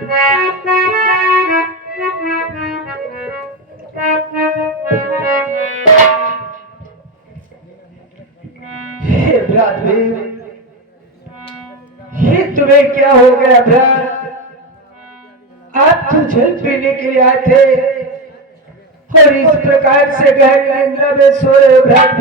ये तुम्हें क्या हो गया भ्रात? आप तो जल पीने के लिए आए थे और इस प्रकार से गहरी निंद्रा में सो रहे हो भ्रात।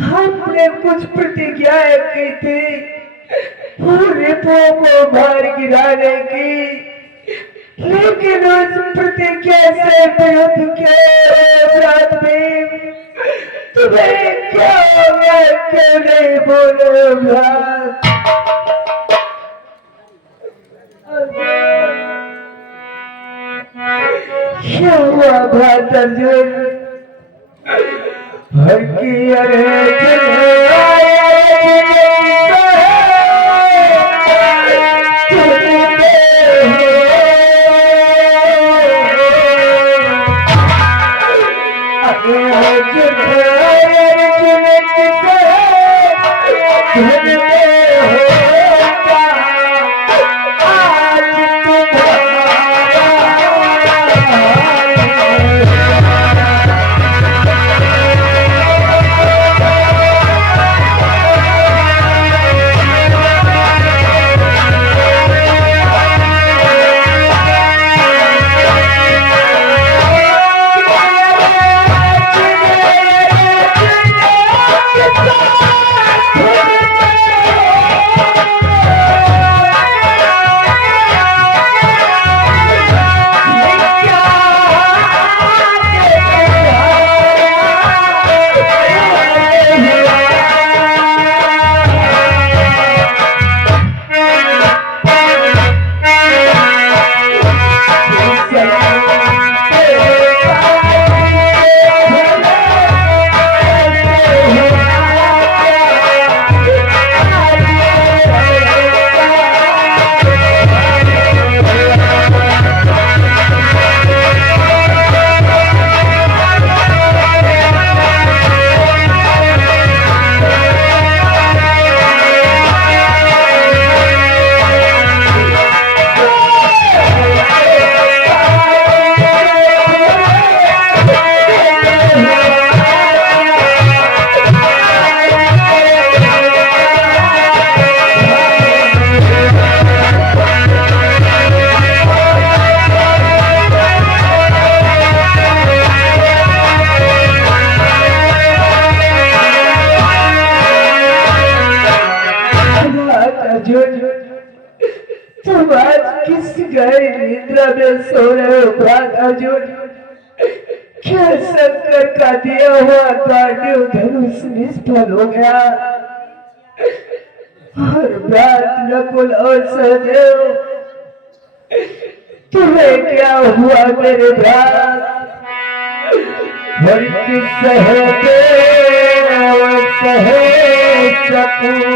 हमने कुछ प्रतिज्ञाएं की थी रिपुओं को बाहर गिराने की, लेकिन उस प्रतिज्ञा से विरुद्ध के रात में तुम्हें क्या हो गया? क्यों नहीं बोलो भ्रात? क्या हुआ भ्रात अर्जुन? हर की तुम आज किस गहरी निद्रा में सो रहे हो भ्रात अर्जुन? क्या शंकर का दिया हुआ धनुष निष्फल हो गया? और भ्रात नकुल और सहदेव, तुम्हें क्या हुआ मेरे भ्रात? सहते सहे सकूं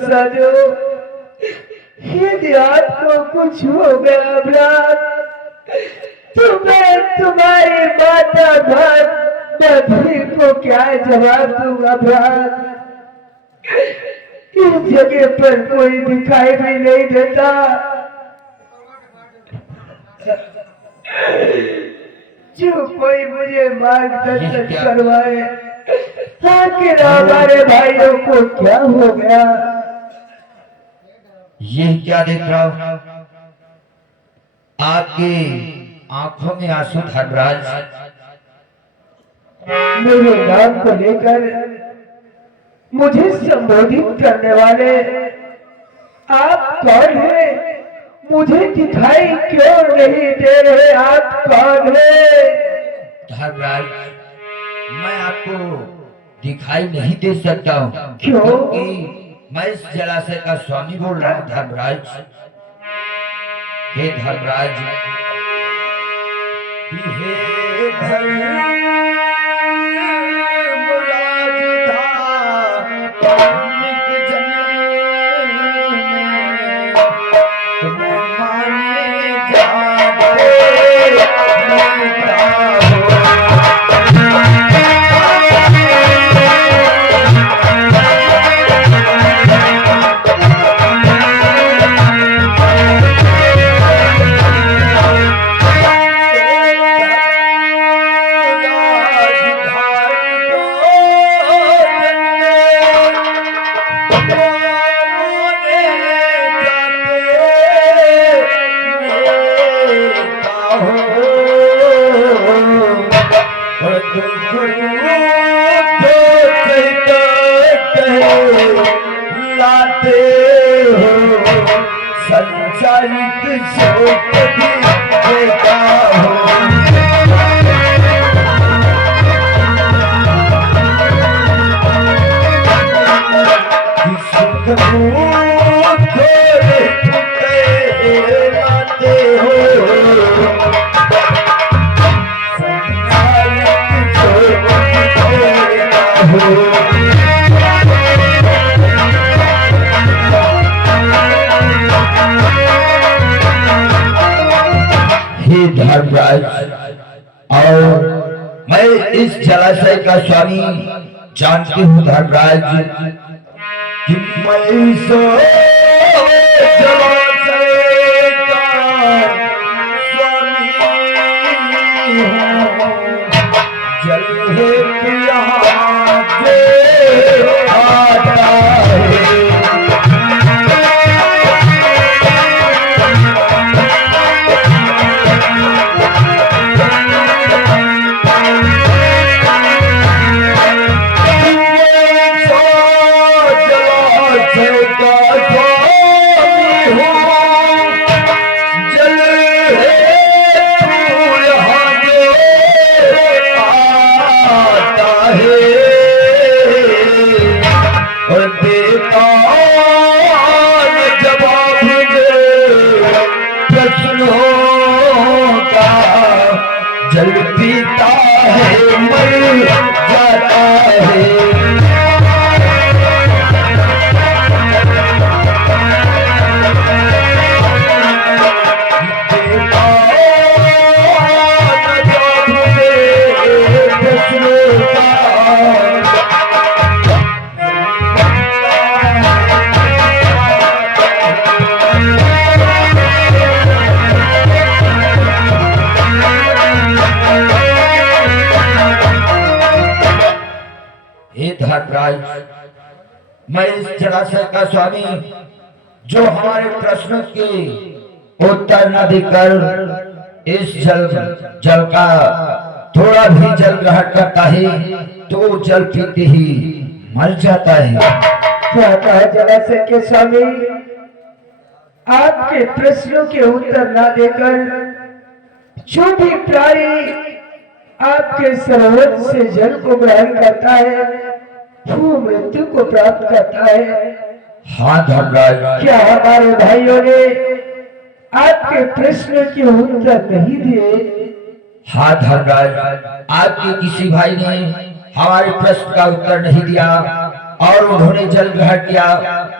साजो, यदि आपको कुछ हो गया भ्रात, तो मैं तुम्हारी माता बधवी को क्या जवाब दूंगा भ्रात? इस जगह पर कोई दिखाई भी नहीं देता। जो कोई मुझे मार्गदर्शन करवाए, आखिर हमारे भाइयों को क्या हो गया? ये क्या देख रहा हूं? आपकी आंखों में आंसू धर्मराज। मेरे नाम को लेकर मुझे संबोधित करने वाले आप कौन हैं? मुझे दिखाई क्यों नहीं दे रहे? आप कौन हैं? धर्मराज, मैं आपको दिखाई नहीं दे सकता हूँ। क्यों? क्योंकि मैं इस जलाशय का स्वामी बोल रहा हूँ धर्मराज। हे धर्मराज, हे धर्मराज था निक जन में, तुम्हें माने जाते लाते हो संचारित शोक भी देता हो। सुख दुख लाते हो संचारित शोक भी देता हो। धर्मराज, और मैं इस जलाशय का स्वामी जानती हूँ धर्मराज कि मैं सो जलाशय का स्वामी हूँ। जल है यहाँ धर्मराज, मैं इस जलाशय का स्वामी जो हमारे प्रश्नों के उत्तर न देकर इस जल का थोड़ा भी जल ग्रहण करता है तो जल पीते ही मर जाता है। क्या कहा जलाशय के स्वामी? आपके प्रश्नों के उत्तर न देकर जो भी प्राणी आपके सरोवर से जल को ग्रहण करता है वो मृत्यु को प्राप्त करता है। हाँ धर्मराज, क्या हमारे भाइयों ने आपके प्रश्न के उत्तर नहीं दिए? हाँ धर्मराज, आपके किसी भाई ने हमारे प्रश्न का उत्तर नहीं दिया और उन्होंने जल ग्रहण किया,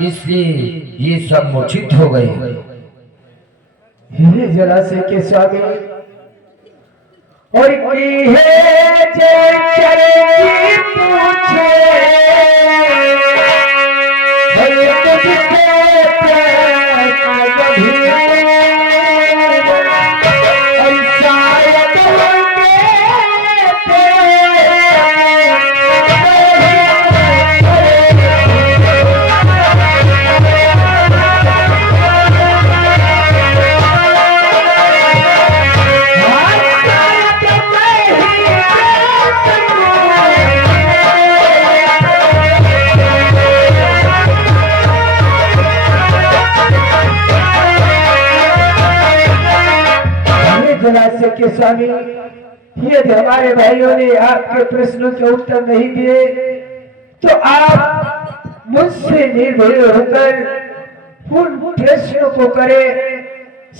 इसलिए ये सब मूर्छित हो गए। हे जलाशय के स्वामी, और की है जय चरेगी पूछे भले तुझसे प्यार कभी शायद जलाशय के स्वामी, यदि हमारे भाइयों ने आपके प्रश्नों के उत्तर नहीं दिए तो आप मुझसे निर्भय होकर उन प्रश्नों को करें,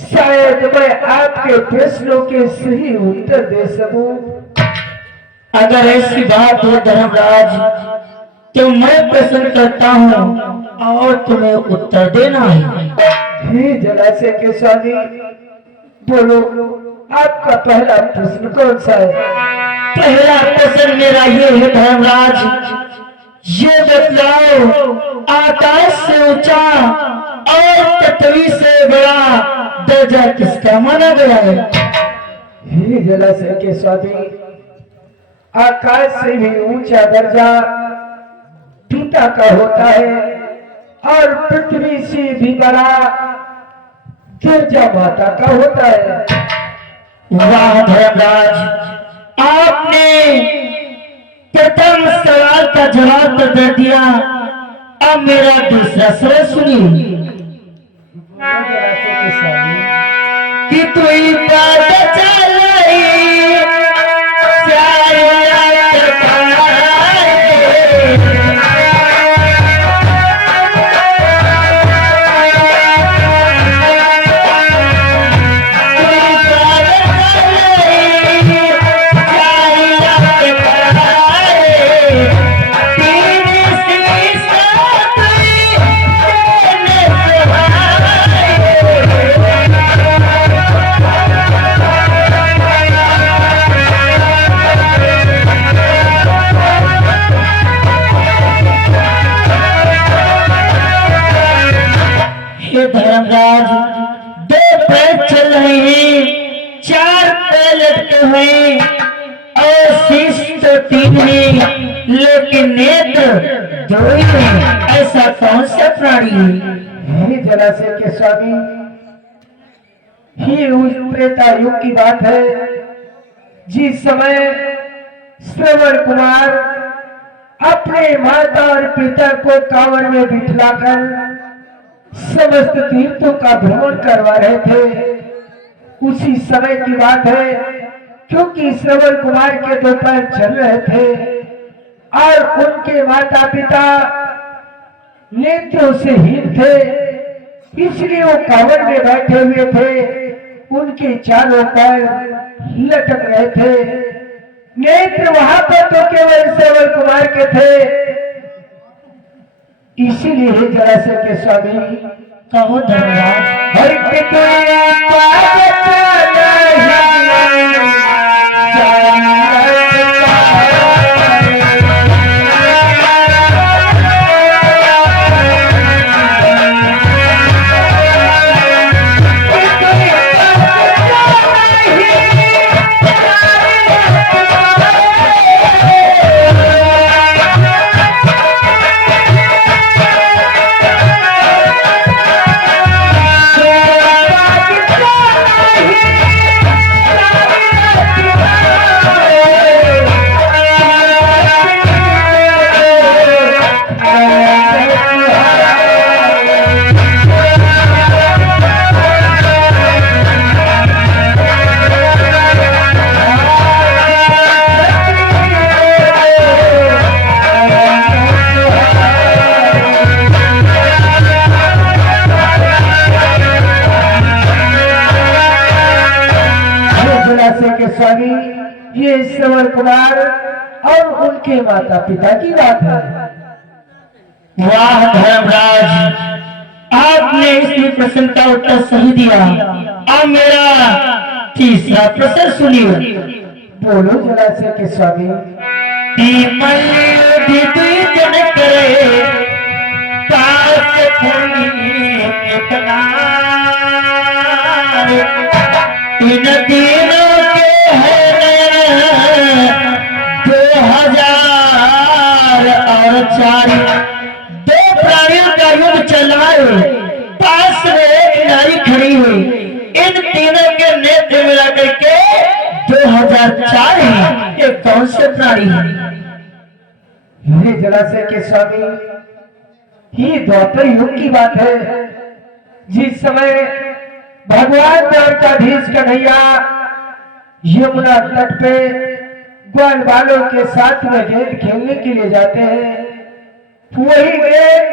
शायद मैं आपके प्रश्नों के सही उत्तर दे सकूं। अगर ऐसी बात है धर्मराज तो मैं प्रश्न करता हूँ और तुम्हें उत्तर देना है। हे जलाशय के स्वामी, बोलो आपका पहला प्रश्न कौन सा है? पहला प्रश्न मेरा ये है धर्मराज, ये बतलाओ आकाश से ऊंचा और पृथ्वी से बड़ा दर्जा किसका माना गया है? हे जलाशय के स्वामी, आकाश से भी ऊंचा दर्जा पिता का होता है और पृथ्वी से भी बड़ा दर्जा माता का होता है। वाह धर्मराज, आपने प्रथम सवाल का जवाब तो दे दिया, अब मेरा दूसरा सवाल सुनिए कि तू बात चलाई धर्मराज, दो पैर चल रहे हैं, चार पैर लटके हुए और शीश तो तीन है, लेकिन नेत्र दो ही है। ऐसा कौन सा प्राणी है? हे जलाशय के स्वामी, ये उस त्रेता युग की बात है जिस समय श्रवण कुमार अपने माता और पिता को कांवर में बिठलाकर समस्त तीर्थों का भ्रमण करवा रहे थे। उसी समय की बात है, क्योंकि श्रवण कुमार के दो पैर चल रहे थे और उनके माता पिता नेत्रों से हीन थे, इसलिए वो कांवर में बैठे हुए थे, उनके चारों पैर लटक रहे थे। नेत्र वहां पर तो केवल श्रवण कुमार के थे, इसीलिए जलाशय के स्वामी कहो धर्मराज, हर स्वामी ये श्रवण कुमार और उनके माता पिता की बात है। वाह धर्मराज, आपने इसी प्रश्न का उत्तर सही दिया। अब मेरा तीसरा प्रश्न सुनिए। बोलो जलाशय के स्वामी। जन करे पास इन तीनों के हैं 2000 और 4 दो प्राणियों का युद्ध चल रहा है। पास में एक नारी खड़ी हुई। इन तीनों के नेत्र मिला करके 2004 है। ये कौन से प्राणी है? ये जलाशय के स्वामी ये द्वापर युग की बात है, जिस समय भगवान द्वारकाधीश कन्हैया यमुना तट पे ग्वाल बालों के साथ में गेंद खेलने के लिए जाते हैं। वही गेंद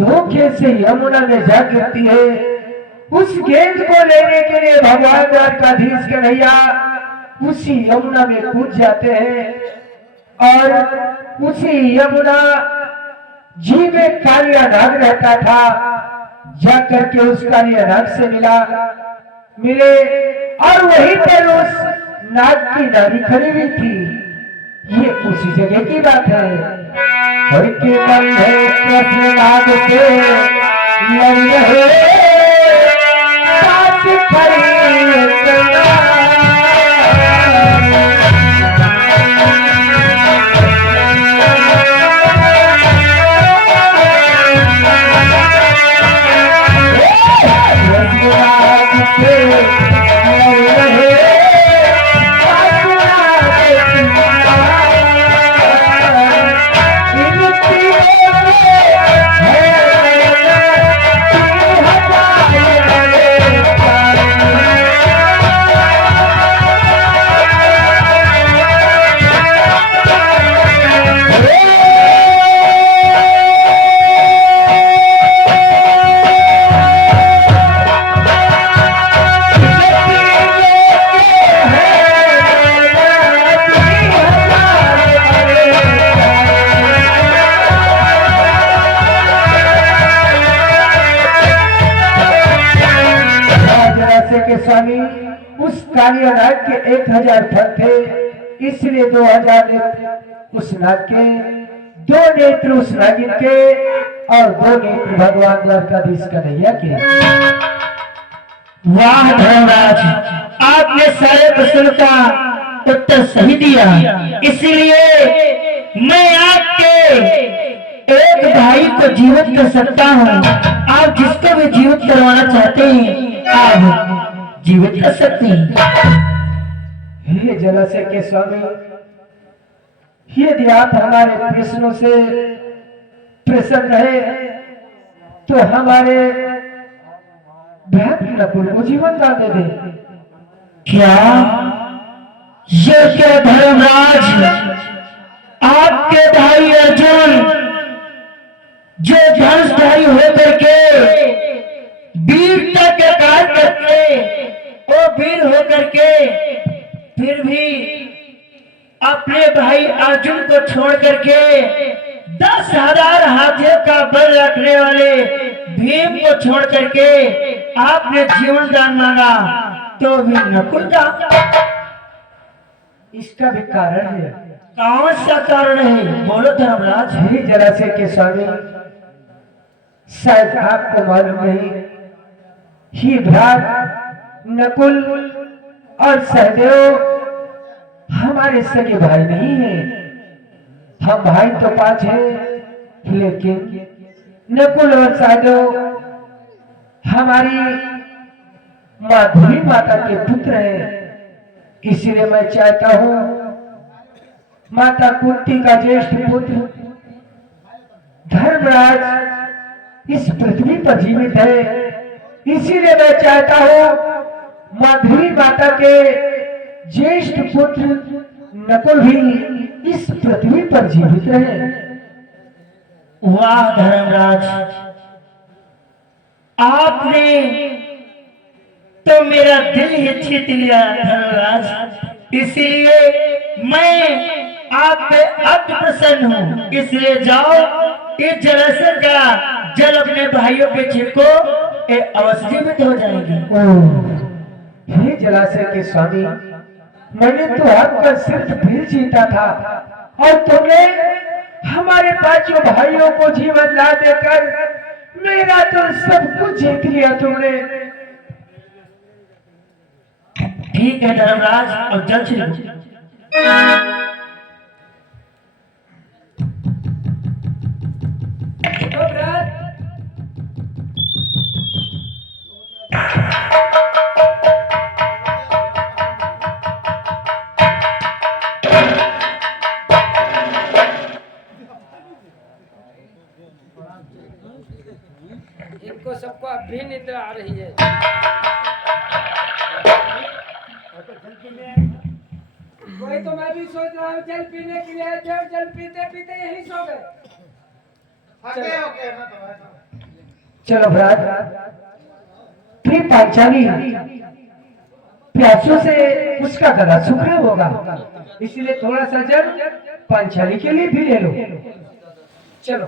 धोखे से यमुना में जा गिरती है। उस गेंद को लेने के लिए भगवान द्वारकाधीश कन्हैया उसी यमुना में कूद जाते हैं और उसी यमुना जी में कालिया नाग रहता था। जाकर के उस कालिया नाग से मिले और वहीं पर उस नाग की नारी खड़ी हुई थी। ये उसी जगह की बात है। और के बंधे कृष्ण नाग से लड़ रहे पास खड़ी स्वामी उस कालिया नाग के 1000 फल थे, इसलिए 2000 नेत्र उस नाग के, 2 नेत्र उस नागिन के और 2 नेत्र भगवान द्वारकाधीश कन्हैया के। वाह धर्मराज, आपने सारे प्रश्न का उत्तर सही दिया। इसीलिए मैं आपके एक भाई को जीवित कर सकता हूँ। आप जिसको भी जीवित करवाना चाहते हैं आप जीवित कर सकते हैं। हे जलाशय के स्वामी, यदि आप हमारे प्रश्नों से प्रसन्न रहे तो हमारे भक्त नकुल को जीवन दान दे दे। क्या ये क्या धर्मराज, आपके भाई अर्जुन जो धनुषधारी होकर के वीरता के कार्य करके वो वीर होकर के फिर भी अपने भाई अर्जुन को छोड़ करके 10,000 हाथियों का बल रखने वाले भीम को छोड़ करके आपने जीवन दान मांगा, तो भी नकुल का इसका भी कारण है। कौन सा कारण है? बोलो धर्मराज। हे जलाशय के स्वामी, शायद आपको मालूम नहीं, ही भ्रात नकुल और सहदेव हमारे सगे भाई नहीं है। हम भाई तो 5 हैं, लेकिन नकुल और सहदेव हमारी माधुरी माता के पुत्र हैं। इसलिए मैं चाहता हूं माता कुंती का ज्येष्ठ पुत्र धर्मराज इस पृथ्वी पर जीवित है। इसीलिए मैं चाहता हूं माधुरी माता के ज्येष्ठ पुत्र नकुल भी इस पृथ्वी पर जीवित रहे। वाह धर्मराज, आपने तो मेरा दिल ही जीत लिया धर्मराज। इसलिए मैं आप पे अति प्रसन्न हूँ। इसलिए जाओ इस जलाशय का जल अपने भाइयों पे छिड़को, ये अवश्य जीवित हो जाएंगे। हे जलाशय के स्वामी, मैंने तो आपका सिर्फ दिल जीता था और तुमने हमारे पांचों भाइयों को जीवन ला देकर मेरा तो सब कुछ जीत लिया तुमने। ठीक है धर्मराज, और जल छिड़को। इनको सबको अब भी निद्रा आ रही है। वही तो मैं भी सोच रहा हूँ, जल पीने के लिए आए थे और जल पीते पीते यही सो गए। चलो भ्रात, फिर पांचाली प्यासों से उसका गला सूख रहा होगा, इसलिए थोड़ा सा जल पांचाली के लिए भी ले लो। चलो